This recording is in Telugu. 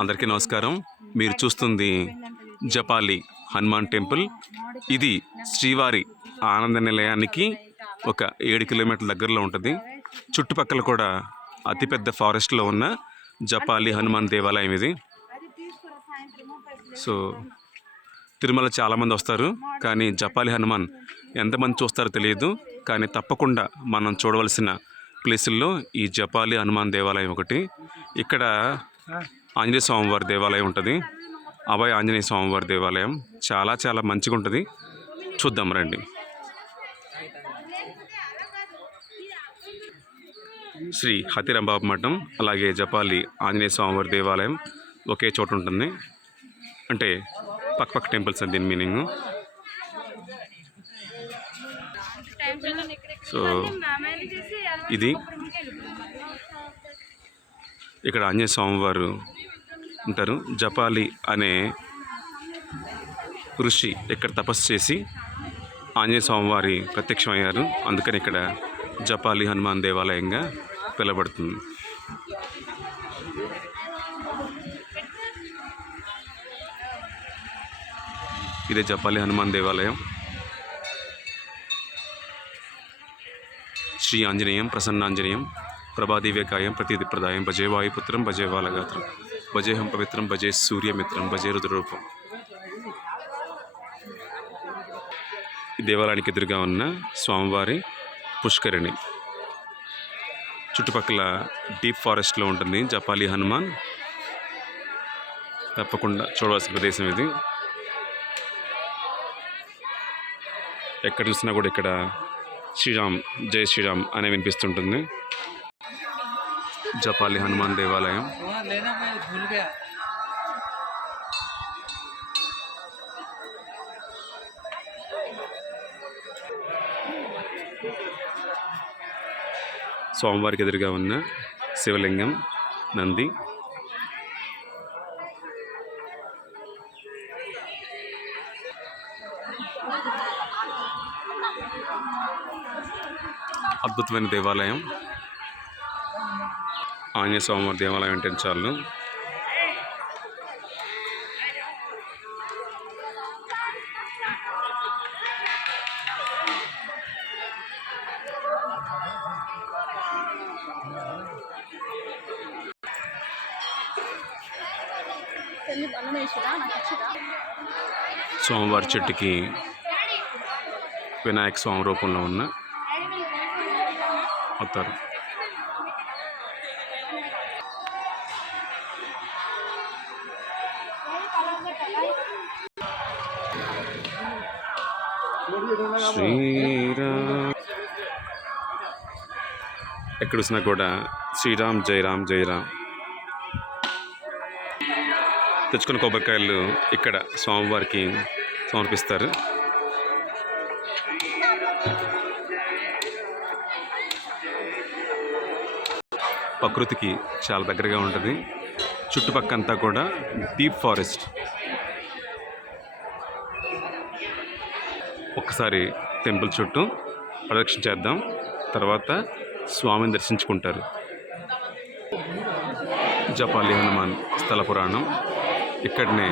అందరికీ నమస్కారం. మీరు చూస్తుంది జపాలి హనుమాన్ టెంపుల్. ఇది శ్రీవారి ఆనంద నిలయానికి ఒక ఏడు కిలోమీటర్ల దగ్గరలో ఉంటుంది. చుట్టుపక్కల కూడా అతిపెద్ద ఫారెస్ట్లో ఉన్న జపాలి హనుమాన్ దేవాలయం ఇది. సో తిరుమల చాలామంది వస్తారు. కానీ జపాలి హనుమాన్ ఎంతమంది చూస్తారో తెలియదు. కానీ తప్పకుండా మనం చూడవలసిన ప్లేసుల్లో ఈ జపాలి హనుమాన్ దేవాలయం ఒకటి. ఇక్కడ ఆంజనేయ స్వామివారి దేవాలయం ఉంటుంది. అభయ ఆంజనేయ స్వామివారి దేవాలయం. చాలా చాలా మంచిగా ఉంటుంది. చూద్దాం రండి. శ్రీ హతిరంబాబు మఠం అలాగే జపాలి ఆంజనేయ స్వామివారి దేవాలయం ఒకే చోట ఉంటుంది. అంటే పక్కపక్క టెంపుల్స్ అని దీని మీనింగ్. సో ఇది ఇక్కడ ఆంజనేయ స్వామివారు ఉంటారు. జపాలి అనే ఋషి ఇక్కడ తపస్సు చేసి ఆంజనేయ స్వామివారి ప్రత్యక్షమయ్యారు. అందుకని ఇక్కడ జపాలి హనుమాన్ దేవాలయంగా పిలబడుతుంది ఇదే జపాలి హనుమాన్ దేవాలయం. శ్రీ ఆంజనేయం ప్రసన్నాంజనేయం. ప్రభాదివ్యకాయం ప్రతిదిప్రదాయం భజే వాయుపుత్రం భజే వాలగాత్రం భజేహం పవిత్రం భజే సూర్యమిత్రం భజే రుద్రరూపం. ఈ దేవాలయానికి ఎదురుగా ఉన్న స్వామివారి పుష్కరిణి. చుట్టుపక్కల డీప్ ఫారెస్ట్లో ఉంటుంది జపాలి హనుమాన్. తప్పకుండా చూడవలసిన ప్రదేశం ఇది. ఎక్కడ చూసినా కూడా ఇక్కడ శ్రీరామ్ జై శ్రీరామ్ అనే వినిపిస్తుంటుంది. జపాలి హనుమాన్ దేవాలయం. స్వామివారికి ఎదురుగా ఉన్న శివలింగం నంది. అద్భుతమైన దేవాలయం. ఆంజనేయ స్వామివారి దేవాలయం వెంటించాలను చాలు స్వామివారి చెట్టుకి వినాయక స్వామి రూపంలో ఉన్న అవుతారు. శ్రీరామ్. ఎక్కడ వచ్చినా కూడా శ్రీరామ్ జయరామ్ జయరామ్. తెచ్చుకున్న కొబ్బరికాయలు ఇక్కడ స్వామివారికి సమర్పిస్తారు. ప్రకృతికి చాలా దగ్గరగా ఉంటుంది. చుట్టుపక్కంతా కూడా డీప్ ఫారెస్ట్. ఒక్కసారి టెంపుల్ చుట్టూ ప్రదక్షిణ చేద్దాం. తర్వాత స్వామిని దర్శించుకుంటారు. జపాలి హనుమాన్ స్థల పురాణం. ఇక్కడనే